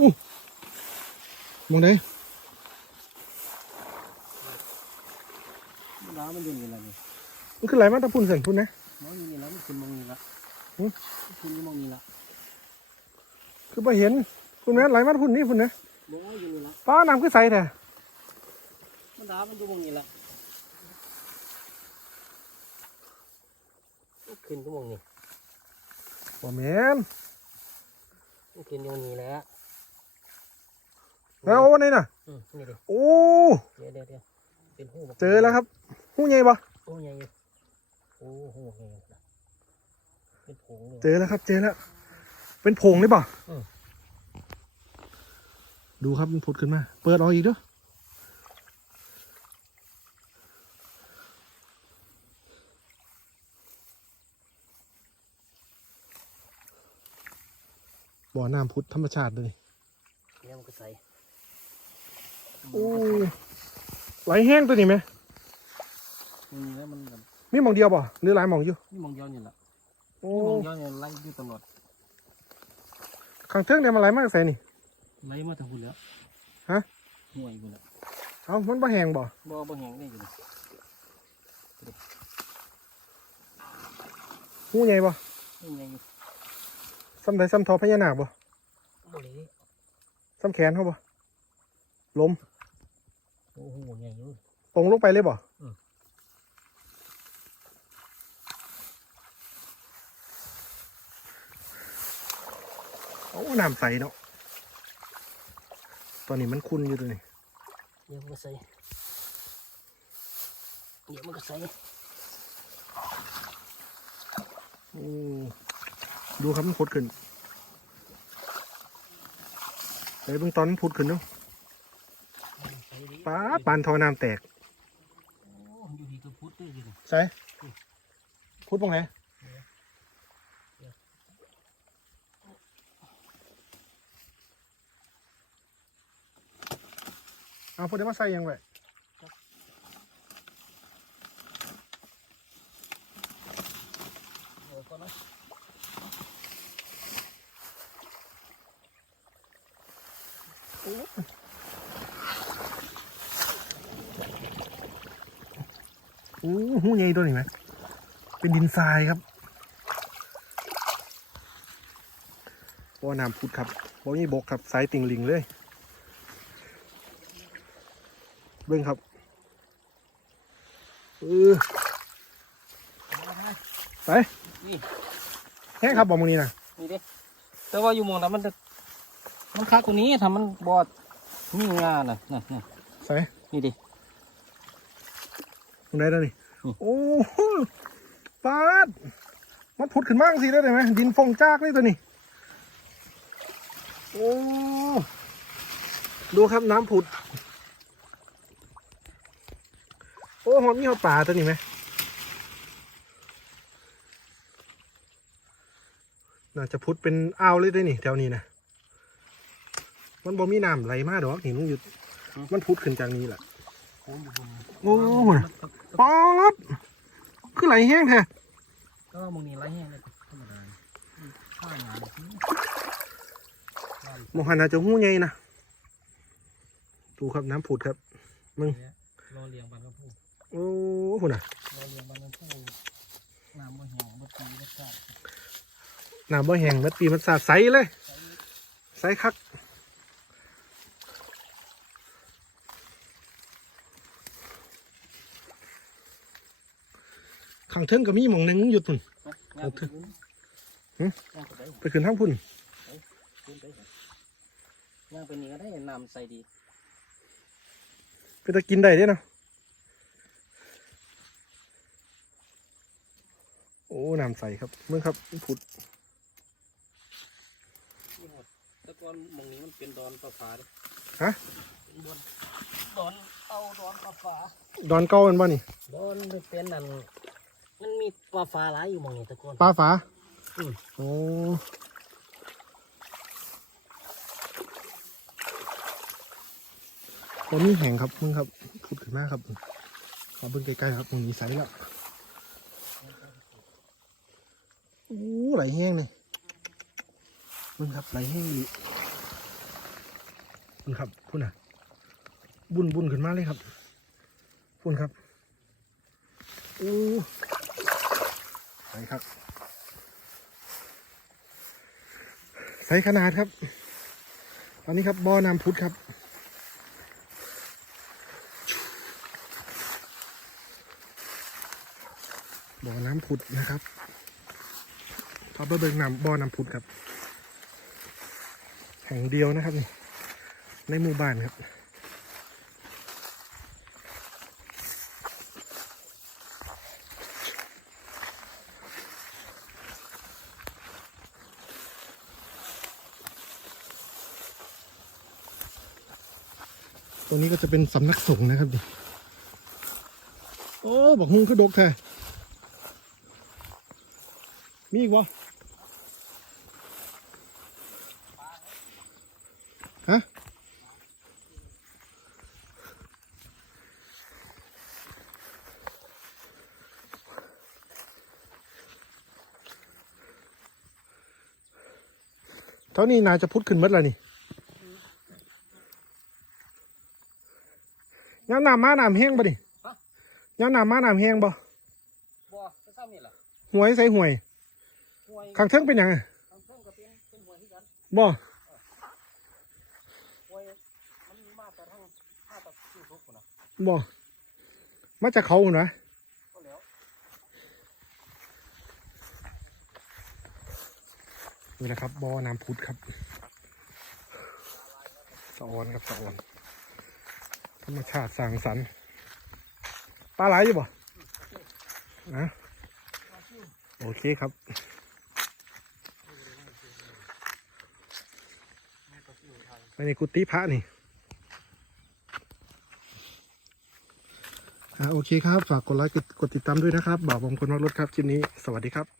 อู้มองไหนน้ำมันอยู่นี่แหละนี่มันคือไหลมาตะพุ่นเสียงพุ่นนะน้ำอยู่นี่แล้วมันขึ้นมองนี่ละหือขึ้นอยู่มองนี่ละคือไปเห็นพุ่นนะไหลมาตะพุ่นนี่พุ่นนะมองอยู่นี่ละป้าน้ำคือใสแต่มันน้ำมันอยู่มองนี่ละมันขึ้นอยู่มองนี่บ่แมนมันขึ้นอยู่นี่แหละ แล้วโอ้นี่น่ะอืมนี่ดิโอ้เดี๋ยวเดี๋ยวเดี๋ยวเป็นหูบักเจอแล้วครับหูใหญ่ปะโอ้ใหญ่อยู่โอ้หูใหญ่อยู่นะเป็นผงเลย เจอแล้วครับ เจอแล้ว เป็นผงเลยปะอืม ดูครับมันผุดขึ้นมา เปิดออกอีกเด้วยบ่อน้ำพุดธรรมชาติเลยเดี๋ยวมันก็ใส่โอ้ไหลแห้งตัวนี้ไหมนี่แล้วมันแบบมีหมองเดียวป่ะหรือหลายหมองอยู่นี่มองย้อนอยู่ละโอ้นี่มองย้อนอยู่ไล่อยู่ตลอดขังเทิงเนี่ยมันไหลมากใส่นี่ ไล่มาถึงหุ่นแล้วฮะ ห่วยหุ่นละเอ้ามันบ่แห้งบ่บ่บ่แห้งได้อยู่นี่หูใหญ่บ่นี่ไงอยู่ซ้ำใดซ้ำทอพญานาคบ่บ่เลยซ้ำแขนเขาบ่ล้มโอ้โหใหญ่อยู่ตรงลงไปเลยบ่อืมโอ้น้ำใสเนาะตอนนี้มันคุ้นอยู่ตัวนี้เดี๋ยวมันก็ใส่เดี๋ยวมันก็ใส่โอ้ดูครับมันพุดขึ้นไอ้เบื้องตอนมันพุดขึ้นเนาะใส่ดิ ป้าดปานทอน้ำแตกโอ้อยู่ที่ตัวพุทธด้วยอยู่นี่ใช่พุดตรงไหนเอาพุดได้มาใส่ยังไง เดี๋ยวก่อนนะ โอ้หูใหญ่ตัวนี้ไหมเป็นดินทรายครับบ่อน้ำพุดครับบ่มีบกครับสายติ่งลิงเลย เบิ้งครับเออเอามาไปนี่แห้งครับบ่อมึงนี้นะนี่เด้แต่ว่าอยู่หมองนั้นมันจะมันคักกว่านี้ทำมันบอดนี่งาน่ะน่ะน่ะใส่นี่ดิ ตรงไหนแล้วนี่อืมโอ้โหปาด มันพุดขึ้นมากสิได้ไหมดินฟองจากนี่ตัวนี้ โอ้ ดูครับน้ำผุด โอ้หอมมีหอมป่าตัวนี้ไหมน่าจะพุดเป็นอ่าวเลยได้นี่แถวนี้นะ มันบ่มีน้ำไหลมาดอกนี่มันอยู่มันพุดขึ้นจากนี้แหละโค้งอยู่บนโอ้โห ปอดคือไหลแห้งแท้ก็มองนี้ไรแห้งเลยธรรมดาข้างงานมองหันอาจจะหูใหญ่นะดูครับน้ำผุดครับ มึงรอเลี้ยงบานกระพูโอ้หุ่นอะรอเลี้ยงบานกระพูน้ำบ่แห้งบ่ตีบ่ขาดน้ำบ่แห้งเมื่อปีมันสาดใสเลย ใสคัก ขังเทิงก็มีหมองหนึงหยุดพุ่นงานไปหึงานไปไปขึ้นทั้งพุ่นขึ้นไปงานไปนี่ก็ได้น้ำใส่ดีไปตะกินได้เด้เนาะโอ้น้ำใสครับมึงครับผุดนี่หมดแต่ก่อนหมองนี้มันเป็นดอนปลาฝาเด้ฮะเป็นบนดอนเอาดอนปลาฝาดอนเก้ามันบ่นี่ดอนมันเป็นนั่น มันมีปลาฝาหลายอยู่หมองนี้แต่ก่อนปลาฝาอืม โอ้ตอนนี้แห้งครับมึงครับพูดขึ้นมาครับขอเบิ่งใกล้ๆครับตรงนี้ใสแล้วโอ้ไหลแห้งเลยมึงครับไหลแห้งอีกคุณครับพุ่นน่ะ บุญบุญขึ้นมาเลยครับพุ่นครับโอ้ ใส่ครับใส่ขนาดครับ ตอนนี้ครับบ่อน้ำพุทธครับบ่อน้ำพุทธนะครับพอไปเบิ่งน้ำบ่อน้ำพุทธครับ แห่งเดียวนะครับนี่ในหมู่บ้านครับ ตัวนี้ก็จะเป็นสำนักสงฆ์นะครับนี่โอ้บอกฮุงคือดกแท้มีอีกวะฮะเท่านี้นายจะพุดขึ้นหมดแล้วนี่ ยามน้ำมาน้ำแห้งบ่ดิยามน้ำมาน้ำแห้งบ่บ่จะซ้ำนี่แหละหวยใส่หวยห่วยข้างเทิงเป็นหยังอะทางเพิ่มก็เป็นเป็นห่วยที่กันบ่ห่วยมันมาแต่ทางมาแต่ที่ทุกคนนะบ่มาจากเขาหุ่นวะก็แล้วนี่แหละครับบ่อน้ำพุดครับสะออนครับสะออนธ รรมชาติสร้างสรรค์ปลาไหลอยู่บ่นะโอเคครับอันนี้กุฏิพระนี่โอเคครับ ฝากกดไลค์กดติดตามด้วยนะครับ บ่าวบงคนวักรถครับ คลิปนี้ สวัสดีครับ